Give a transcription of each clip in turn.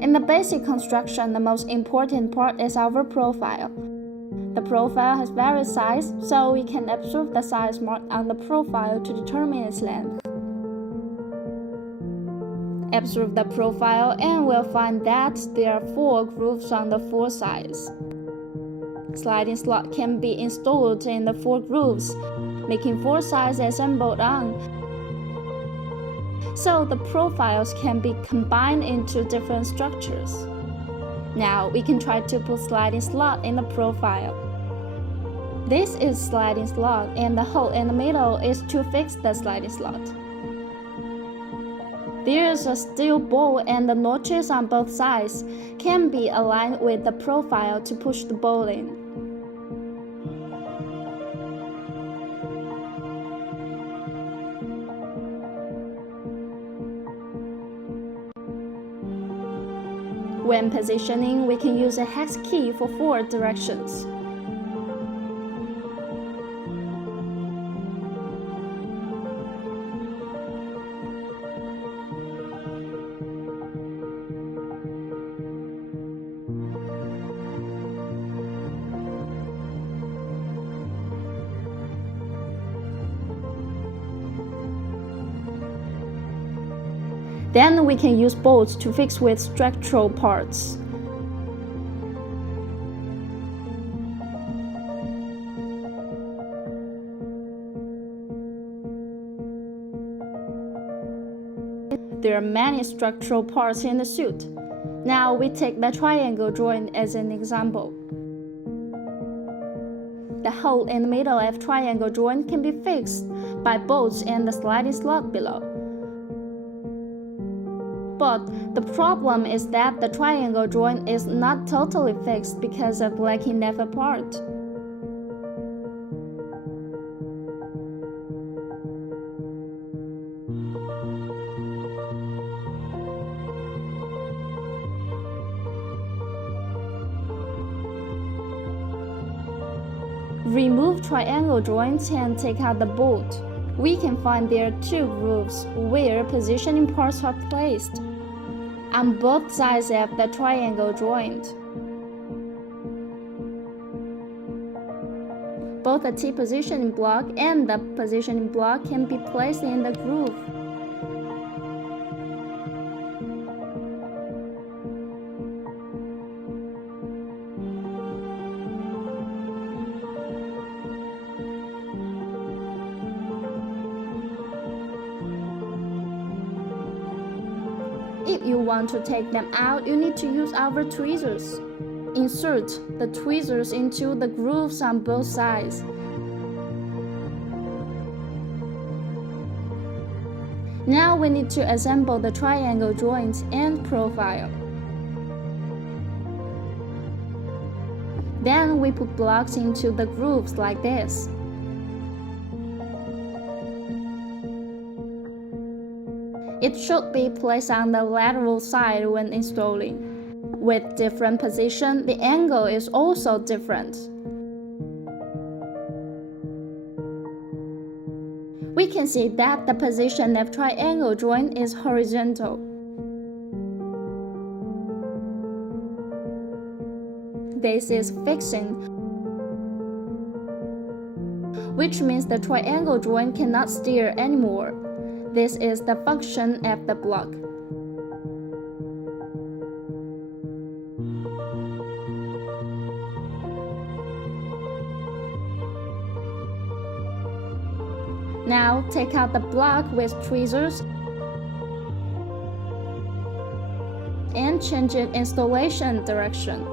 In the basic construction, the most important part is our profile. The profile has various sizes, so we can observe the size marked on the profile to determine its length. Observe the profile and we'll find that there are 4 grooves on the 4 sides. Sliding slot can be installed in the 4 grooves, making 4 sides assembled on. So the profiles can be combined into different structures. Now we can try to put sliding slot in the profile. This is sliding slot and the hole in the middle is to fix the sliding slot. There is a steel ball and the notches on both sides can be aligned with the profile to push the ball in. When positioning, we can use a hex key for 4 directions. Then we can use bolts to fix with structural parts. There are many structural parts in the suit. Now we take the triangle joint as an example. The hole in the middle of triangle joint can be fixed by bolts and the sliding slot below. But the problem is that the triangle joint is not totally fixed because of lacking left part. Remove triangle joints and take out the bolt. We can find there are 2 grooves where positioning parts are placed on both sides of the triangle joint. Both the T-positioning block and the positioning block can be placed in the groove. If you want to take them out, you need to use our tweezers. Insert the tweezers into the grooves on both sides. Now we need to assemble the triangle joint and profile. Then we put blocks into the grooves like this. It should be placed on the lateral side when installing. With different position, the angle is also different. We can see that the position of triangle joint is horizontal. This is fixing, which means the triangle joint cannot steer anymore. This is the function of the block. Now take out the block with tweezers and change its installation direction.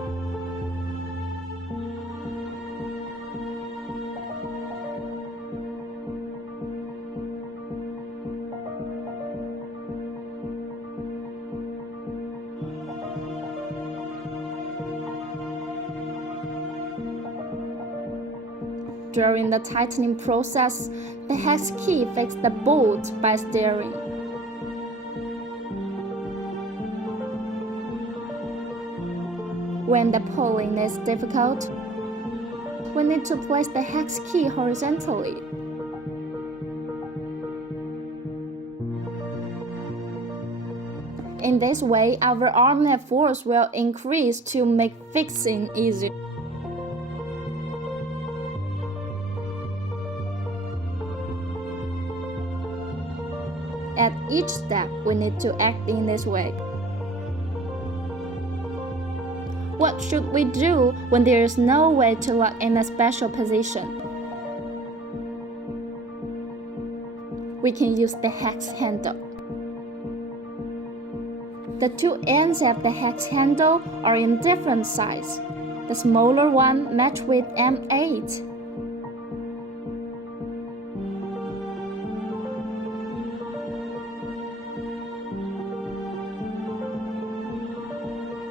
During the tightening process, the hex key fixes the bolt by steering. When the pulling is difficult, we need to place the hex key horizontally. In this way, our arm net force will increase to make fixing easier. At each step, we need to act in this way. What should we do when there is no way to lock in a special position? We can use the hex handle. The two ends of the hex handle are in different sizes. The smaller one match with M8.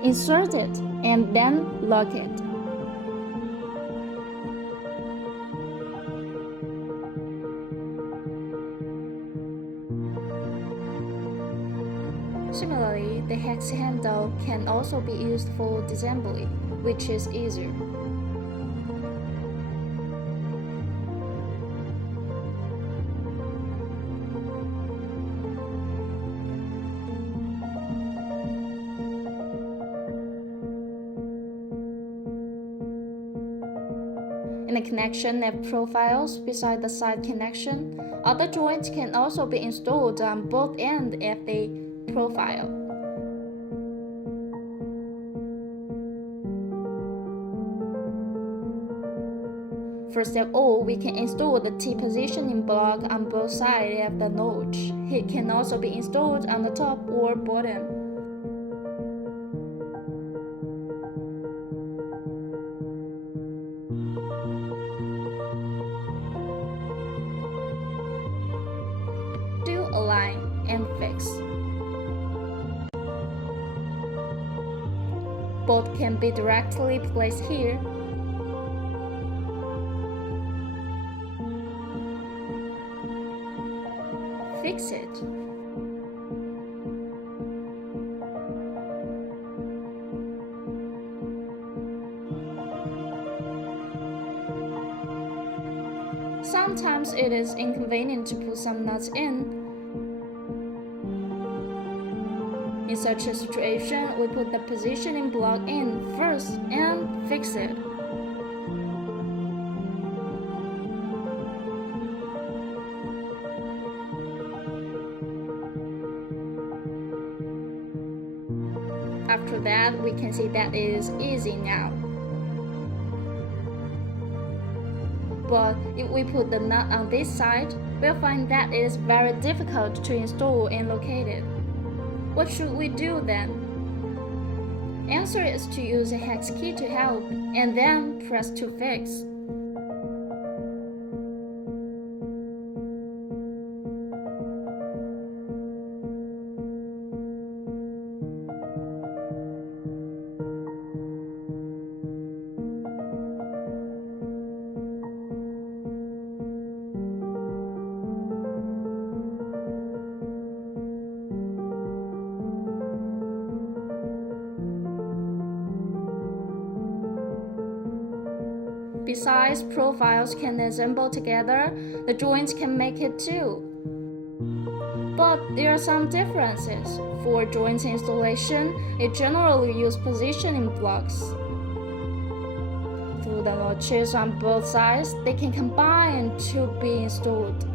Insert it and then lock it. Similarly, the hex handle can also be used for disassembly, which is easier. In the connection of profiles beside the side connection, other joints can also be installed on both ends of the profile. First of all, we can install the T-positioning block on both sides of the notch. It can also be installed on the top or bottom. Do align and fix. Both can be directly placed here. Fix it. Sometimes it is inconvenient to put some nuts in. In such a situation, we put the positioning block in first and fix it. After that, we can see that it is easy now. But if we put the nut on this side, we'll find that it is very difficult to install and locate it. What should we do then? Answer is to use a hex key to help, and then press to fix. Besides, profiles can assemble together, the joints can make it too. But there are some differences. For joint installation, it generally uses positioning blocks. Through the notches on both sides, they can combine to be installed.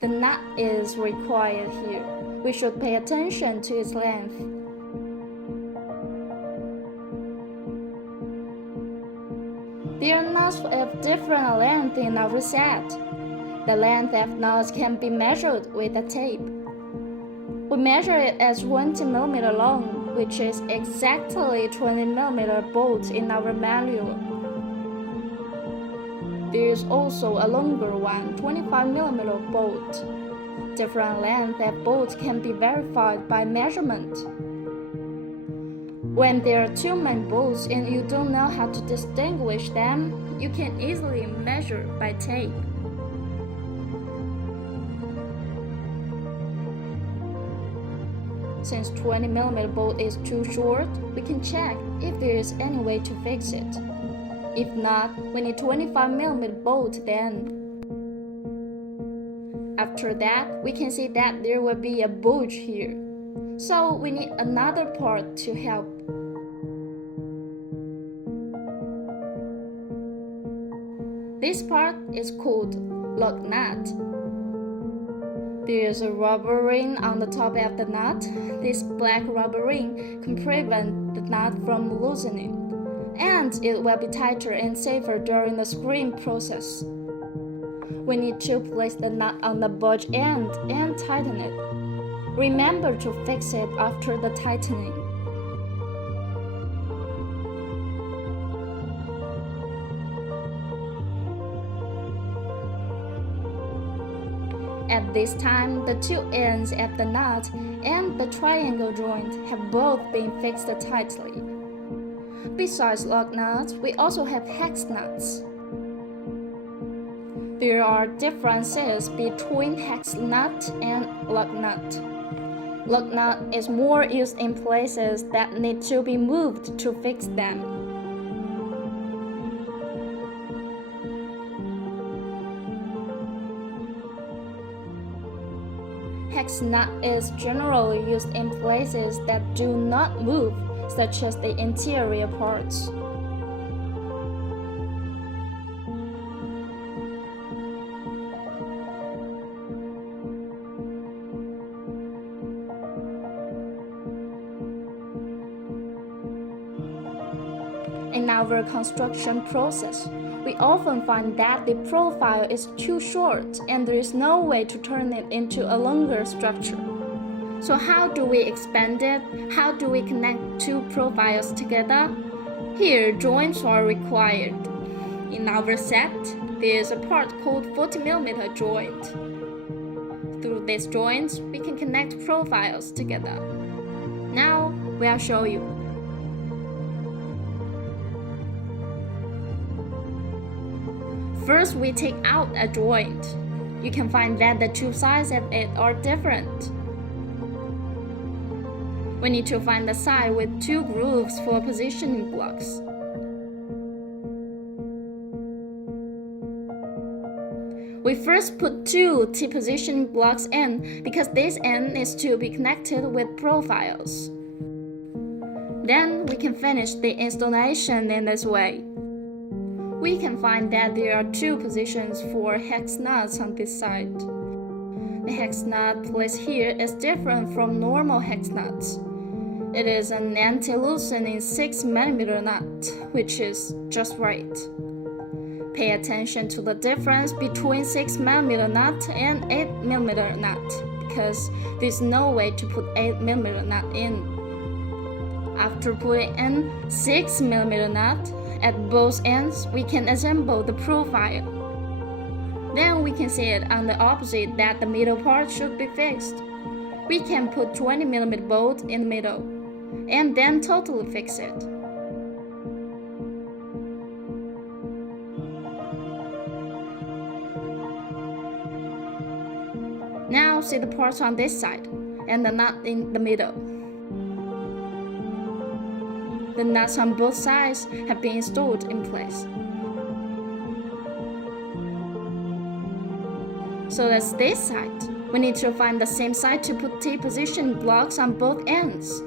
The nut is required here. We should pay attention to its length. There are nuts of different length in our set. The length of nuts can be measured with a tape. We measure it as 20 mm long, which is exactly 20 mm bolt in our manual. There is also a longer one, 25 mm bolt. Different length of bolts can be verified by measurement. When there are two main bolts and you don't know how to distinguish them, you can easily measure by tape. Since 20 mm bolt is too short, we can check if there is any way to fix it. If not, we need 25 mm bolt then. After After that, we can see that there will be a bulge here. So we need another part to help. This part is called lug nut. There is a rubber ring on the top of the nut. This black rubber ring can prevent the nut from loosening, and it will be tighter and safer during the screwing process. We need to place the nut on the bulge end and tighten it. Remember to fix it after the tightening. At this time, the two ends of the nut and the triangle joint have both been fixed tightly. Besides lug nuts, we also have hex nuts. There are differences between hex nut and lug nut. Lug nut is more used in places that need to be moved to fix them. Hex nut is generally used in places that do not move, such as the interior parts. In our construction process, we often find that the profile is too short and there is no way to turn it into a longer structure. So how do we expand it? How do we connect two profiles together? Here, joints are required. In our set, there is a part called 40mm joint. Through these joints, we can connect profiles together. Now, we'll show you. First, we take out a joint. You can find that the two sides of it are different. We need to find the side with two grooves for positioning blocks. We first put two T-positioning blocks in because this end needs to be connected with profiles. Then we can finish the installation in this way. We can find that there are two positions for hex nuts on this side. The hex nut placed here is different from normal hex nuts. It is an anti-loosening 6mm nut, which is just right. Pay attention to the difference between 6mm nut and 8mm nut, because there's no way to put 8mm nut in. After putting in 6mm nut, at both ends, we can assemble the profile. Then we can see it on the opposite that the middle part should be fixed. We can put 20mm bolt in the middle, and then totally fix it. Now see the parts on this side, and the nut in the middle. The nuts on both sides have been installed in place. So that's this side. We need to find the same side to put T-position blocks on both ends.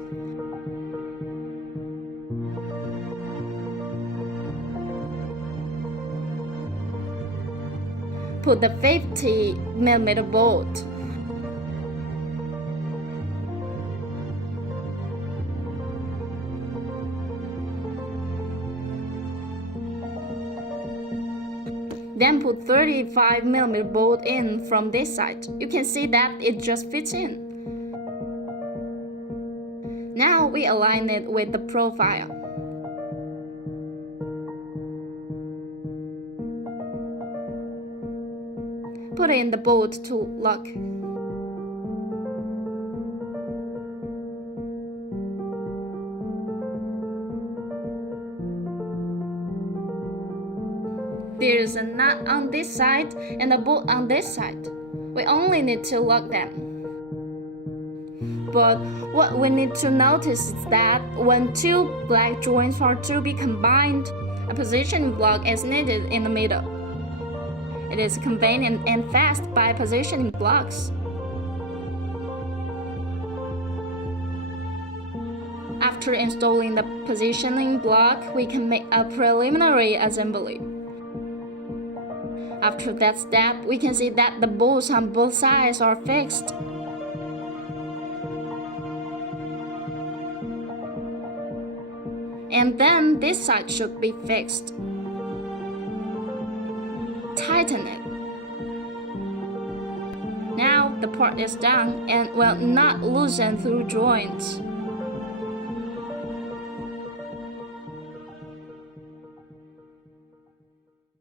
Put the 50mm bolt. Then put 35mm bolt in from this side. You can see that it just fits in. Now we align it with the profile. Put in the bolt to lock. There is a nut on this side and a bolt on this side. We only need to lock them. But what we need to notice is that when two black joints are to be combined, a positioning block is needed in the middle. It is convenient and fast by positioning blocks. After installing the positioning block, we can make a preliminary assembly. After that step, we can see that the bolts on both sides are fixed. And then this side should be fixed. Tighten it. Now the part is done and will not loosen through joints.